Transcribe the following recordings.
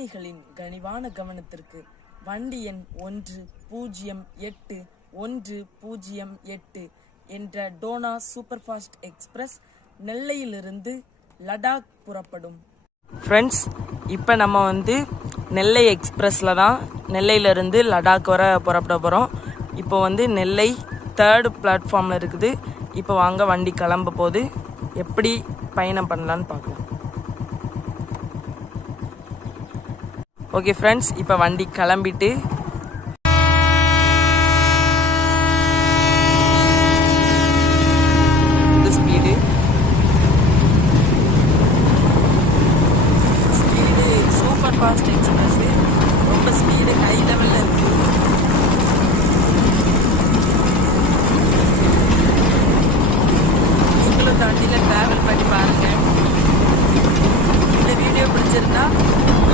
பயணிகளின் கனிவான கவனத்திற்கு வண்டி எண் 108108 என்ற டோனா சூப்பர் ஃபாஸ்ட் எக்ஸ்பிரஸ் நெல்லையிலிருந்து லடாக் புறப்படும். ஃப்ரெண்ட்ஸ், இப்போ நம்ம நெல்லை எக்ஸ்பிரஸில் தான் நெல்லையிலிருந்து லடாக் வர புறப்பட போகிறோம். இப்போ நெல்லை 3rd பிளாட்ஃபார்மில் இருக்குது. இப்போ வாங்க வண்டி கிளம்ப போது எப்படி பயணம் பண்ணலான்னு பார்க்கலாம். ஓகே ஃப்ரெண்ட்ஸ், இப்போ வண்டி கிளம்பிட்டு ஸ்பீடு சூப்பர் ஃபாஸ்ட் எக்ஸ்பிரஸ் ரொம்ப ஸ்பீடு ஹை லெவலில் இருக்குது. நீங்களும் வண்டியில் ட்ராவல் பண்ணி பாருங்கள். இந்த வீடியோ பிடிச்சிருந்தா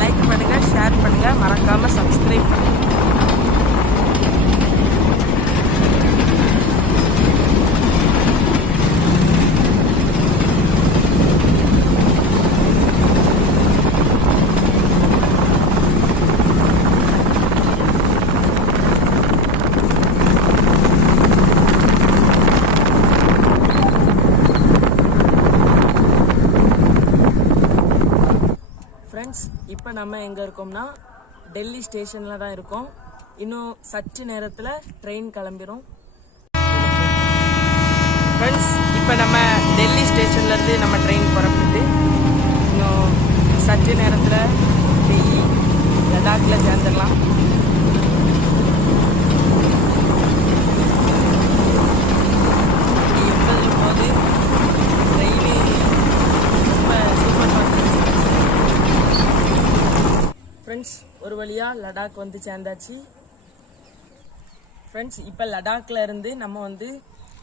லைக் பண்ணுங்கள், ஷேர் பண்ணுங்கள், மறக்காமல் சப்ஸ்கிரைப் பண்ணுங்கள். ஃப்ரெண்ட்ஸ், இப்போ நம்ம எங்கே இருக்கோம்னா டெல்லி ஸ்டேஷனில் தான் இருக்கோம். இன்னும் சற்று நேரத்தில் ட்ரெயின் கிளம்பிடும். ஃப்ரெண்ட்ஸ், இப்போ நம்ம டெல்லி ஸ்டேஷன்லேருந்து நம்ம ட்ரெயின் புறப்பட்டு இன்னும் சற்று நேரத்தில் டெல்லி லடாக்கில் சேர்ந்துடலாம். போது ட்ரெயின் ரொம்ப சூப்பர் ஃபாஸ்ட். ஃப்ரெண்ட்ஸ், ஒரு வழியாக லடாக் சேர்ந்தாச்சு. ஃப்ரெண்ட்ஸ், இப்போ லடாக்ல இருந்து நம்ம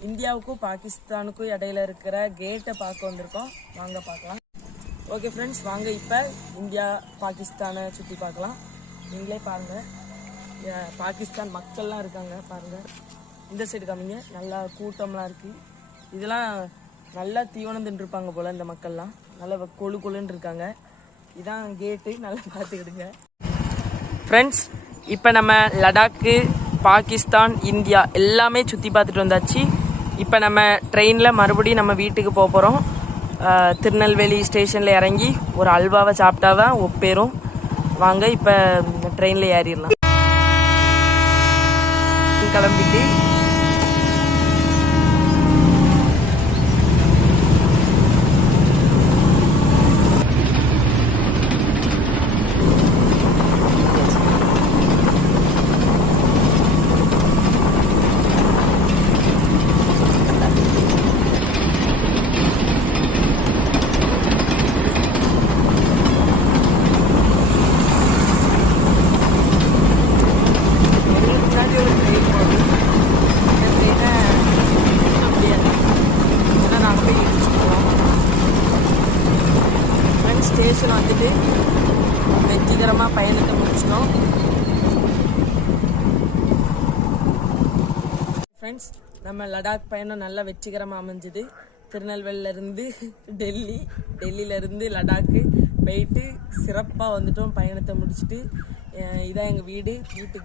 இந்தியாவுக்கும் பாகிஸ்தானுக்கும் இடையில இருக்கிற கேட்டை பார்க்க வந்திருக்கோம். வாங்க பார்க்கலாம். ஓகே ஃப்ரெண்ட்ஸ், வாங்க இப்போ இந்தியா பாகிஸ்தானை சுற்றி பார்க்கலாம். நீங்களே பாருங்கள், பாகிஸ்தான் மக்கள்லாம் இருக்காங்க பாருங்கள். இந்த சைடு காமிங்க, நல்லா கூட்டம்லாம் இருக்குது. இதெல்லாம் நல்லா தீவனம் தின்றுருப்பாங்க போல் இந்த மக்கள்லாம். நல்லா கொழு கொழுன்னு இருக்காங்க. இதான் கேட்டு, நல்லா பார்த்துக்கிடுங்க. ஃப்ரெண்ட்ஸ், இப்போ நம்ம லடாக்கு, பாகிஸ்தான், இந்தியா எல்லாமே சுற்றி பார்த்துட்டு வந்தாச்சு. இப்போ நம்ம ட்ரெயினில் மறுபடியும் நம்ம வீட்டுக்கு போக போகிறோம். திருநெல்வேலி ஸ்டேஷனில் இறங்கி ஒரு அல்வாவை சாப்பிட்டாதான் ஒப்பேரும். வாங்க இப்போ ட்ரெயினில் ஏறிடலாம். கிளம்பிட்டு ஸ்டேஷன் வெற்றிகரமாக பயணத்தை முடிச்சிட்டோம். ஃப்ரெண்ட்ஸ், நம்ம லடாக் பயணம் நல்லா வெற்றிகரமாக அமைஞ்சுது. திருநெல்வேலியிலேருந்து டெல்லியிலேருந்து லடாக்கு போயிட்டு சிறப்பாக வந்துட்டோம். பயணத்தை முடிச்சுட்டு இதான் எங்கள் வீட்டு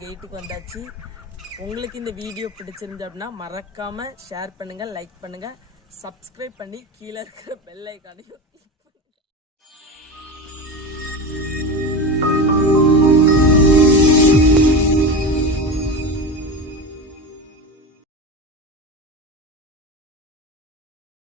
கேட்டுக்கு வந்தாச்சு. உங்களுக்கு இந்த வீடியோ பிடிச்சிருந்து அப்படின்னா மறக்காமல் ஷேர் பண்ணுங்கள், லைக் பண்ணுங்கள், சப்ஸ்கிரைப் பண்ணி கீழே இருக்கிற பெல் ஐக்கானையும்